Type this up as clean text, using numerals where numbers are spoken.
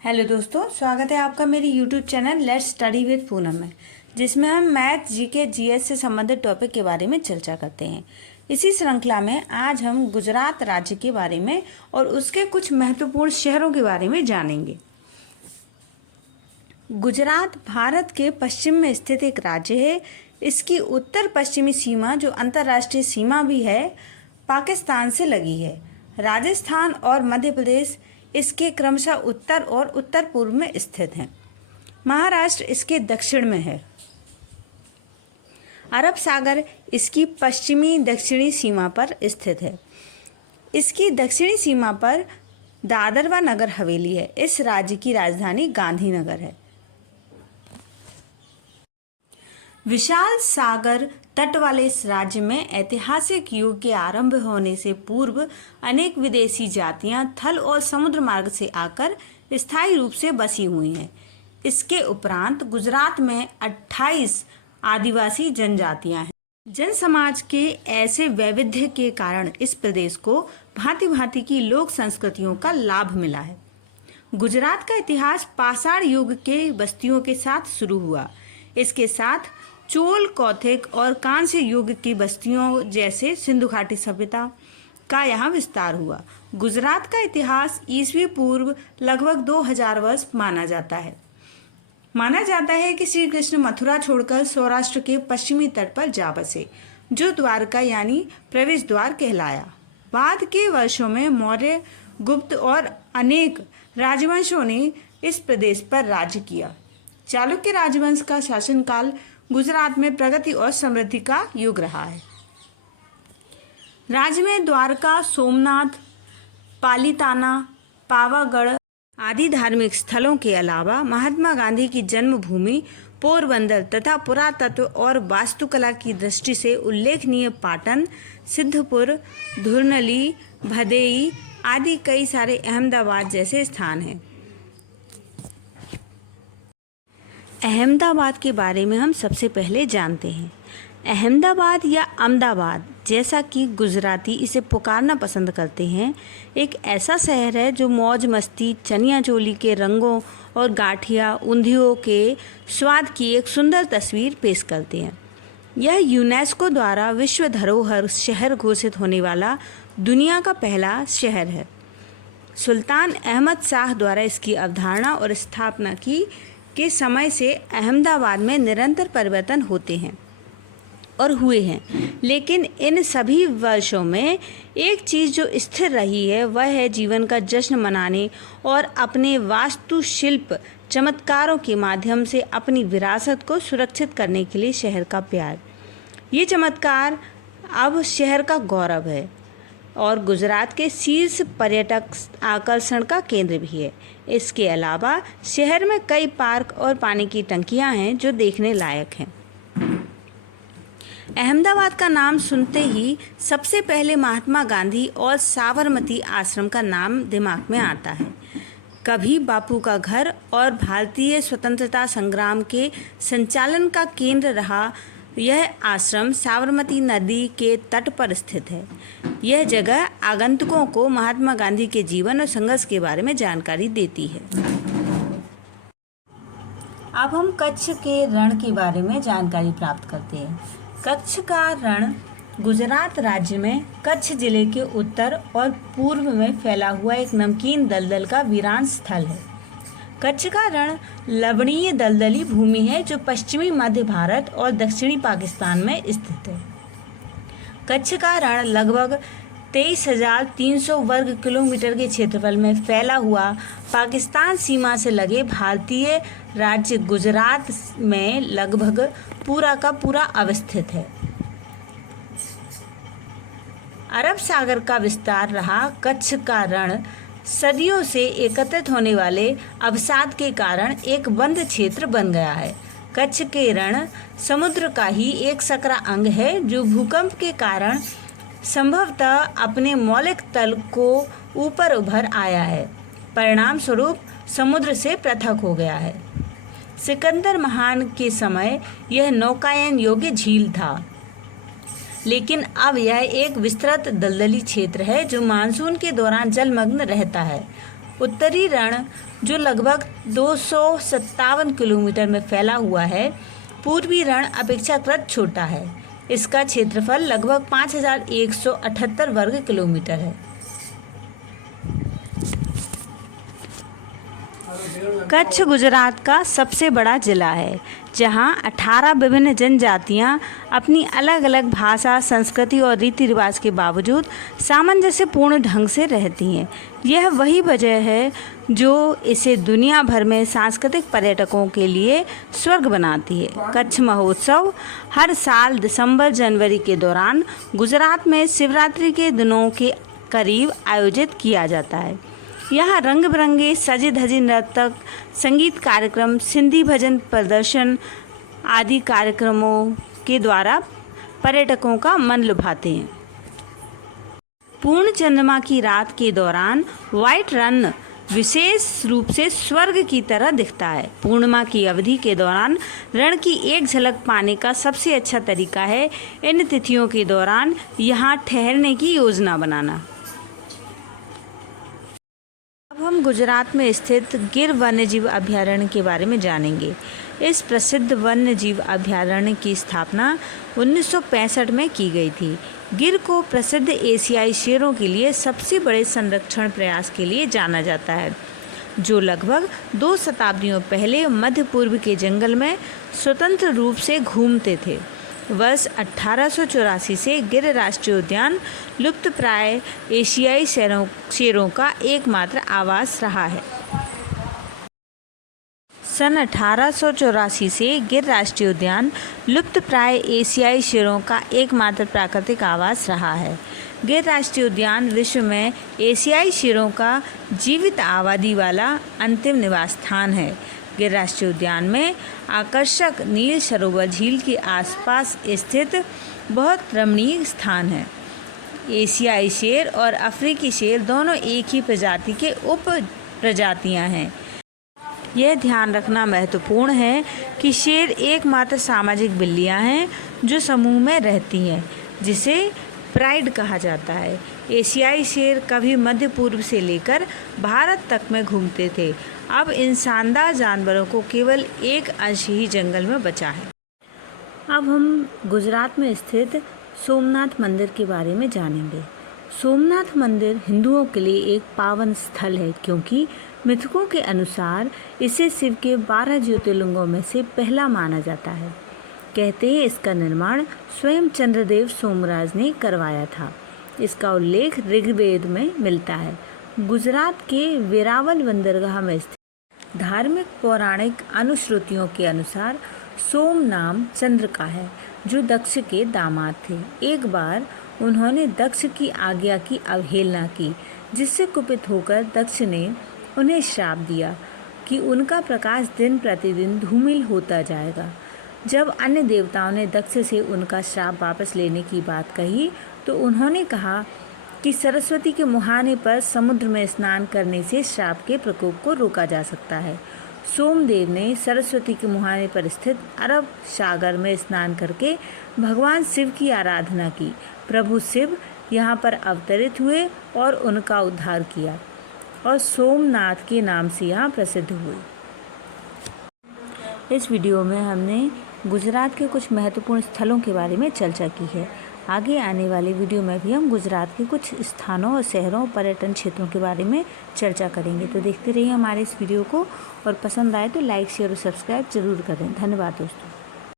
Hello दोस्तों, स्वागत है आपका मेरे YouTube channel let's study with Poonam में, जिसमें हम मैथ जीके जीएस से संबंधित टॉपिक के बारे में चर्चा करते हैं। इसी श्रृंखला में आज हम गुजरात राज्य के बारे में और उसके कुछ महत्वपूर्ण शहरों के बारे में जानेंगे। गुजरात भारत के पश्चिम में स्थित एक राज्य है। इसकी उत्तर पश्चिमी सीमा, जो अंतर्राष्ट्रीय सीमा भी है, पाकिस्तान से लगी है। राजस्थान और मध्य प्रदेश इसके क्रमशः उत्तर और उत्तर पूर्व में स्थित हैं। महाराष्ट्र इसके दक्षिण में है। अरब सागर इसकी पश्चिमी दक्षिणी सीमा पर स्थित है। इसकी दक्षिणी सीमा पर दादर व नगर हवेली है। इस राज्य की राजधानी गांधीनगर है। विशाल सागर तट वाले इस राज्य में ऐतिहासिक युग के आरंभ होने से पूर्व अनेक विदेशी जातियां थल और समुद्र मार्ग से आकर स्थायी रूप से बसी हुई हैं। इसके उपरांत गुजरात में 28 आदिवासी जनजातियां हैं। जन समाज के ऐसे वैविध्य के कारण इस प्रदेश को भांति भांति की लोक संस्कृतियों का लाभ मिला है। गुजरात का इतिहास पाषाण युग के बस्तियों के साथ शुरू हुआ। इसके साथ चोल, कौथिक और कांस्य युग की बस्तियों जैसे सिंधु घाटी सभ्यता का यहाँ विस्तार हुआ। गुजरात का इतिहास ईसवी पूर्व लगभग 2000 वर्ष माना जाता है। माना जाता है कि श्री कृष्ण मथुरा छोड़कर सौराष्ट्र के पश्चिमी तट पर जा बसे, जो द्वारका यानी प्रवेश द्वार कहलाया। बाद के वर्षों में मौर्य, गुप्त और अनेक राजवंशों ने इस प्रदेश पर राज्य किया। चालुक्य राजवंश का शासनकाल गुजरात में प्रगति और समृद्धि का युग रहा है। राज्य में द्वारका, सोमनाथ, पालीताना, पावागढ़ आदि धार्मिक स्थलों के अलावा महात्मा गांधी की जन्मभूमि पोरबंदर तथा पुरातत्व और वास्तुकला की दृष्टि से उल्लेखनीय पाटन, सिद्धपुर, धुरनली, भदेई आदि कई सारे अहमदाबाद जैसे स्थान हैं। अहमदाबाद के बारे में हम सबसे पहले जानते हैं। अहमदाबाद या अहमदाबाद, जैसा कि गुजराती इसे पुकारना पसंद करते हैं, एक ऐसा शहर है जो मौज मस्ती, चनिया चोली के रंगों और गाठिया ऊंधियों के स्वाद की एक सुंदर तस्वीर पेश करते हैं। यह यूनेस्को द्वारा विश्व धरोहर शहर घोषित होने वाला दुनिया का पहला शहर है। सुल्तान अहमद शाह द्वारा इसकी अवधारणा और स्थापना की के समय से अहमदाबाद में निरंतर परिवर्तन होते हैं और हुए हैं, लेकिन इन सभी वर्षों में एक चीज़ जो स्थिर रही है वह है जीवन का जश्न मनाने और अपने वास्तुशिल्प चमत्कारों के माध्यम से अपनी विरासत को सुरक्षित करने के लिए शहर का प्यार। ये चमत्कार अब शहर का गौरव है और गुजरात के शीर्ष पर्यटक आकर्षण का केंद्र भी है। इसके अलावा शहर में कई पार्क और पानी की टंकियां हैं जो देखने लायक हैं। अहमदाबाद का नाम सुनते ही सबसे पहले महात्मा गांधी और साबरमती आश्रम का नाम दिमाग में आता है। कभी बापू का घर और भारतीय स्वतंत्रता संग्राम के संचालन का केंद्र रहा यह आश्रम साबरमती नदी के तट पर स्थित है। यह जगह आगंतुकों को महात्मा गांधी के जीवन और संघर्ष के बारे में जानकारी देती है। अब हम कच्छ के रण के बारे में जानकारी प्राप्त करते हैं। कच्छ का रण गुजरात राज्य में कच्छ जिले के उत्तर और पूर्व में फैला हुआ एक नमकीन दलदल का वीरान स्थल है। कच्छ का रण लवणीय दलदली भूमि है जो पश्चिमी मध्य भारत और दक्षिणी पाकिस्तान में स्थित है। कच्छ का रण लगभग 23,300 वर्ग किलोमीटर के क्षेत्रफल में फैला हुआ पाकिस्तान सीमा से लगे भारतीय राज्य गुजरात में लगभग पूरा का पूरा अवस्थित है। अरब सागर का विस्तार रहा कच्छ का रण सदियों से एकत्रित होने वाले अवसाद के कारण एक बंद क्षेत्र बन गया है। कच्छ के रण समुद्र का ही एक सकरा अंग है जो भूकंप के कारण संभवतः अपने मौलिक तल को ऊपर उभर आया है, परिणाम स्वरूप समुद्र से पृथक हो गया है। सिकंदर महान के समय यह नौकायन योग्य झील था, लेकिन अब यह एक विस्तृत दलदली क्षेत्र है जो मानसून के दौरान जलमग्न रहता है। उत्तरी रण जो लगभग 257 किलोमीटर में फैला हुआ है, पूर्वी रण अपेक्षाकृत छोटा है। इसका क्षेत्रफल लगभग 5178 वर्ग किलोमीटर है। कच्छ गुजरात का सबसे बड़ा जिला है, जहां 18 विभिन्न जनजातियां अपनी अलग अलग भाषा, संस्कृति और रीति रिवाज के बावजूद सामंजस्यपूर्ण ढंग से रहती हैं। यह वही वजह है जो इसे दुनिया भर में सांस्कृतिक पर्यटकों के लिए स्वर्ग बनाती है। कच्छ महोत्सव हर साल दिसंबर-जनवरी के दौरान गुजरात में शिवरात्रि के दिनों के करीब आयोजित किया जाता है। यहाँ रंग बिरंगे सजे धजे नर्तक, संगीत कार्यक्रम, सिंधी भजन प्रदर्शन आदि कार्यक्रमों के द्वारा पर्यटकों का मन लुभाते हैं। पूर्ण चंद्रमा की रात के दौरान व्हाइट रन विशेष रूप से स्वर्ग की तरह दिखता है। पूर्णिमा की अवधि के दौरान रण की एक झलक पाने का सबसे अच्छा तरीका है इन तिथियों के दौरान यहाँ ठहरने की योजना बनाना। हम गुजरात में स्थित गिर वन्यजीव अभयारण्य के बारे में जानेंगे। इस प्रसिद्ध वन्यजीव अभयारण्य की स्थापना 1965 में की गई थी। गिर को प्रसिद्ध एशियाई शेरों के लिए सबसे बड़े संरक्षण प्रयास के लिए जाना जाता है, जो लगभग 2 शताब्दियों पहले मध्य पूर्व के जंगल में स्वतंत्र रूप से घूमते थे। वर्ष 1884 से गिर राष्ट्रीय उद्यान लुप्तप्राय एशियाई शेरों का एकमात्र आवास रहा है। सन 1884 से गिर राष्ट्रीय उद्यान लुप्तप्राय एशियाई शेरों का एकमात्र प्राकृतिक आवास रहा है। गिर राष्ट्रीय उद्यान विश्व में एशियाई शेरों का जीवित आबादी वाला अंतिम निवास स्थान है। गिर राष्ट्रीय उद्यान में आकर्षक नील सरोवर झील के आसपास स्थित बहुत रमणीय स्थान है। एशियाई शेर और अफ्रीकी शेर दोनों एक ही प्रजाति के उप प्रजातियां हैं। यह ध्यान रखना महत्वपूर्ण है कि शेर एकमात्र सामाजिक बिल्लियां हैं जो समूह में रहती हैं, जिसे प्राइड कहा जाता है। एशियाई शेर कभी मध्य पूर्व से लेकर भारत तक में घूमते थे। अब इन शानदार जानवरों को केवल एक अंश ही जंगल में बचा है। अब हम गुजरात में स्थित सोमनाथ मंदिर के बारे में जानेंगे। सोमनाथ मंदिर हिंदुओं के लिए एक पावन स्थल है, क्योंकि मिथकों के अनुसार इसे शिव के 12 ज्योतिर्लिंगों में से पहला माना जाता है। कहते हैं इसका निर्माण स्वयं चंद्रदेव सोमराज ने करवाया था। इसका उल्लेख ऋग्वेद में मिलता है। गुजरात के वेरावल बंदरगाह में स्थित धार्मिक पौराणिक अनुश्रुतियों के अनुसार सोम नाम चंद्र का है, जो दक्ष के दामाद थे। एक बार उन्होंने दक्ष की आज्ञा की अवहेलना की, जिससे कुपित होकर दक्ष ने उन्हें श्राप दिया कि उनका प्रकाश दिन प्रतिदिन धूमिल होता जाएगा। जब अन्य देवताओं ने दक्ष से उनका श्राप वापस लेने की बात कही, तो उन्होंने कहा कि सरस्वती के मुहाने पर समुद्र में स्नान करने से श्राप के प्रकोप को रोका जा सकता है। सोमदेव ने सरस्वती के मुहाने पर स्थित अरब सागर में स्नान करके भगवान शिव की आराधना की। प्रभु शिव यहाँ पर अवतरित हुए और उनका उद्धार किया और सोमनाथ के नाम से यहाँ प्रसिद्ध हुए। इस वीडियो में हमने गुजरात के कुछ महत्वपूर्ण स्थलों के बारे में चर्चा की है। आगे आने वाली वीडियो में भी हम गुजरात के कुछ स्थानों और शहरों, पर्यटन क्षेत्रों के बारे में चर्चा करेंगे। तो देखते रहिए हमारे इस वीडियो को, और पसंद आए तो लाइक, शेयर और सब्सक्राइब जरूर करें। धन्यवाद दोस्तों।